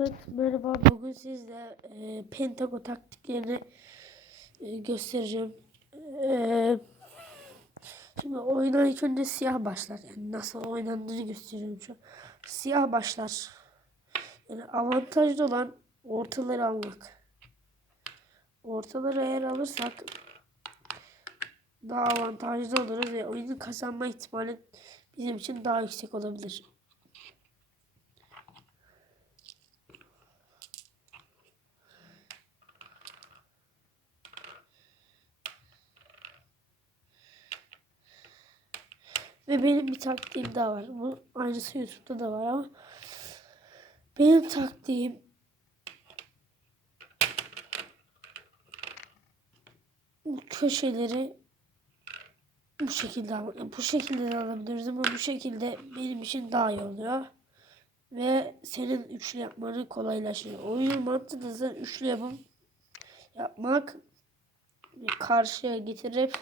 Evet merhaba bugün sizle e, Pentago taktiklerini e, göstereceğim. E, şimdi oyuna ilk önce siyah başlar. Yani nasıl oynandığını gösteriyorum şu. Siyah başlar. Yani avantajlı olan ortaları almak. Ortaları eğer alırsak daha avantajlı oluruz ve oyunu kazanma ihtimali bizim için daha yüksek olabilir. Ve benim bir taktiğim daha var. Bu aynısı YouTube'da da var ama benim taktiğim köşeleri bu şekilde al- bu şekilde de alabiliriz ama bu şekilde benim için daha iyi oluyor. Ve senin üçlü yapmanı kolaylaştırıyor. Oyun mantığı üçlü yapım yapmak karşıya getirip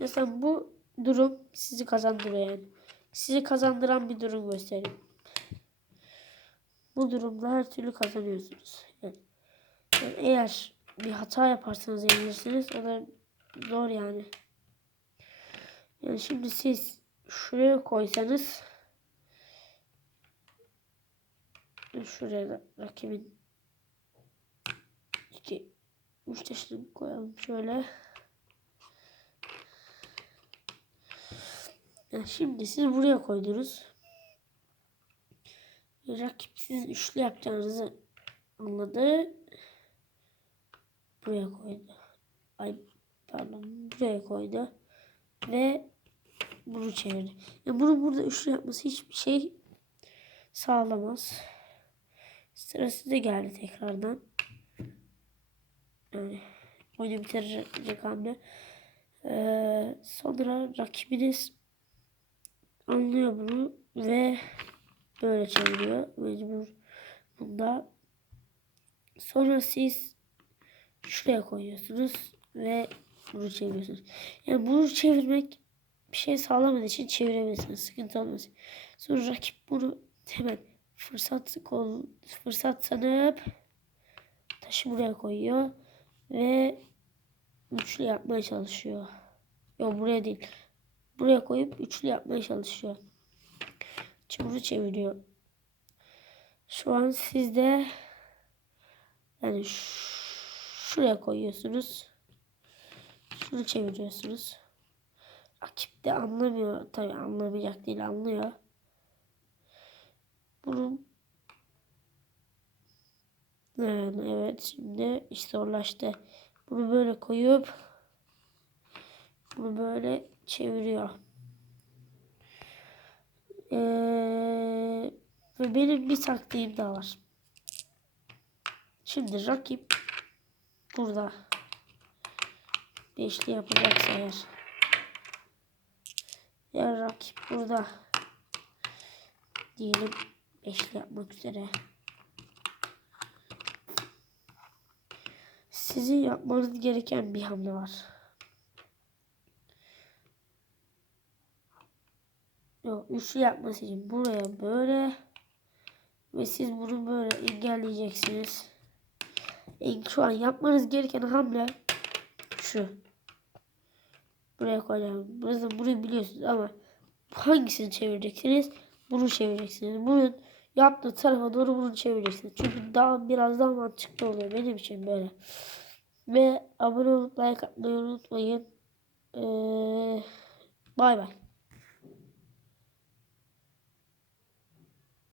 mesela bu durum sizi kazandırıyor. Sizi kazandıran bir durum göstereyim. Bu durumda her türlü kazanıyorsunuz. Yani, yani eğer bir hata yaparsanız yenilirsiniz. O da zor yani. Yani şimdi siz şuraya koysanız şuraya da rakibin iki üç taşını koyalım şöyle. Şimdi siz buraya koydunuz. Rakip sizin üçlü yapacağınızı anladı. Buraya koydu. Ay pardon buraya koydu. Ve bunu çevirdi. Yani bunu burada üçlü yapması hiçbir şey sağlamaz. Sıra size geldi tekrardan. Yani oyunu bitirecek hamle. Ee, sonra rakibiniz anlıyor bunu ve böyle çeviriyor mecbur bunda. Sonra siz şuraya koyuyorsunuz ve bunu çeviriyorsunuz. Yani bunu çevirmek bir şey sağlamadığı için çevirebilirsiniz. Sıkıntı olmasın. Sonra rakip bunu hemen fırsat kol fırsat sanıp taşı buraya koyuyor ve üçlü yapmaya çalışıyor. Yok buraya değil. Buraya koyup üçlü yapmaya çalışıyor. Çamuru çeviriyor. Şu an sizde yani şuraya koyuyorsunuz. Şunu çeviriyorsunuz. Rakip de anlamıyor. Tabi anlamayacak değil anlıyor. Bunun yani evet şimdi iş zorlaştı. Bunu böyle koyup bunu böyle çeviriyor. Ee, ve benim bir taktiğim daha var. Şimdi rakip burada beşli yapacaksa eğer eğer rakip burada diyelim beşli yapmak üzere sizin yapmanız gereken bir hamle var. Yok üçlü yapması için buraya böyle ve siz bunu böyle engelleyeceksiniz. E, şu an yapmanız gereken hamle şu. Buraya koyacağım. Burası bunu biliyorsunuz ama hangisini çevireceksiniz? Bunu çevireceksiniz. Bunun yaptığı tarafa doğru bunu çevireceksiniz. Çünkü daha biraz daha mantıklı oluyor benim için böyle. Ve abone olup like atmayı unutmayın. Ee, bay bay.